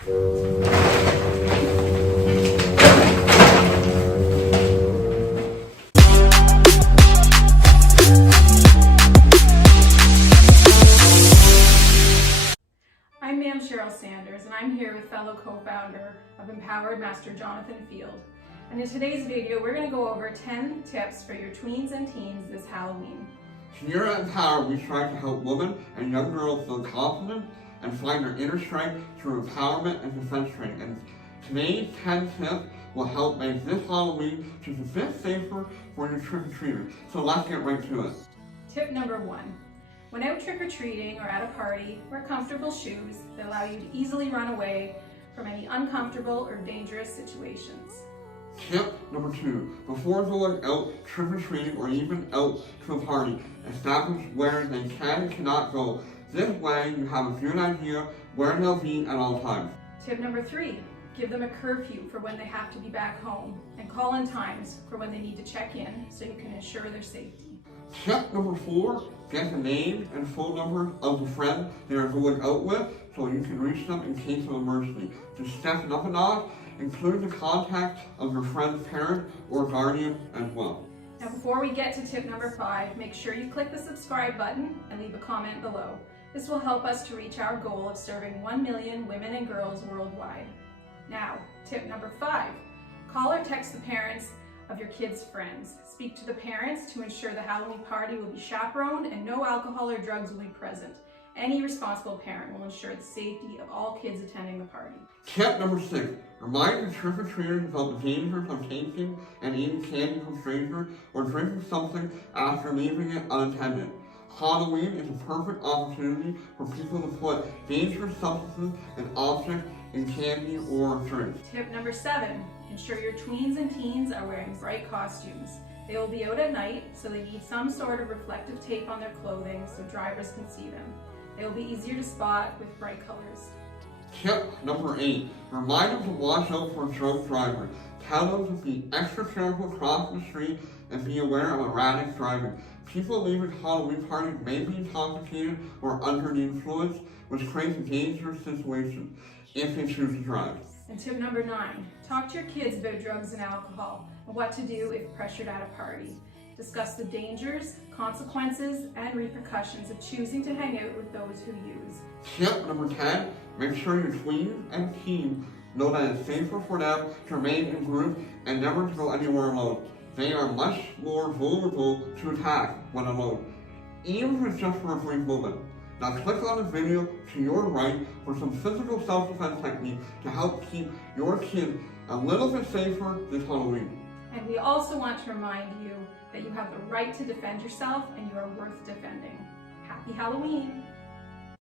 I'm Ma'am Cheryl Sanders, and I'm here with fellow co-founder of Empowered, Master Jonathan Field. And in today's video, we're going to go over 10 tips for your tweens and teens this Halloween. Here at Empower, we strive to help women and young girls feel confident and find their inner strength through empowerment and defense training. And today's 10 tips will help make this Halloween just a bit safer for your trick-or-treaters. So let's get right to it. Tip number 1. When out trick-or-treating or at a party, wear comfortable shoes that allow you to easily run away from any uncomfortable or dangerous situations. Tip number 2. Before going out trick-or-treating or even out to a party, establish where they can and cannot go. This way you have a good idea where they'll be at all times. Tip number 3. Give them a curfew for when they have to be back home, and call in times for when they need to check in so you can ensure their safety. Tip number 4. Get the name and phone number of the friend they are going out with so you can reach them in case of emergency. To step it up a notch, include the contact of your friend's parent or guardian as well. Now before we get to tip number 5, make sure you click the subscribe button and leave a comment below. This will help us to reach our goal of serving 1 million women and girls worldwide. Now, tip number 5, call or text the parents of your kids' friends. Speak to the parents to ensure the Halloween party will be chaperoned and no alcohol or drugs will be present. Any responsible parent will ensure the safety of all kids attending the party. Tip number 6. Remind your trick-or-treaters about the dangers of tasting and eating candy from strangers or drinking something after leaving it unattended. Halloween is a perfect opportunity for people to put dangerous substances and objects in candy or drinks. Tip number 7. Ensure your tweens and teens are wearing bright costumes. They will be out at night, so they need some sort of reflective tape on their clothing so drivers can see them. They will be easier to spot with bright colors. Tip number 8. Remind them to watch out for drunk drivers. Tell them to be extra careful crossing the street and be aware of erratic driving. People leaving Halloween parties may be intoxicated or under the influence, which creates a dangerous situation if they choose to drive. And tip number 9, talk to your kids about drugs and alcohol and what to do if pressured at a party. Discuss the dangers, consequences, and repercussions of choosing to hang out with those who use. Tip number 10, make sure your tweens and teens know that it's safer for them to remain in groups and never to go anywhere alone. They are much more vulnerable to attack when alone, even if it's just for a brief moment. Now click on the video to your right for some physical self-defense techniques to help keep your kids a little bit safer this Halloween. And we also want to remind you that you have the right to defend yourself and you are worth defending. Happy Halloween!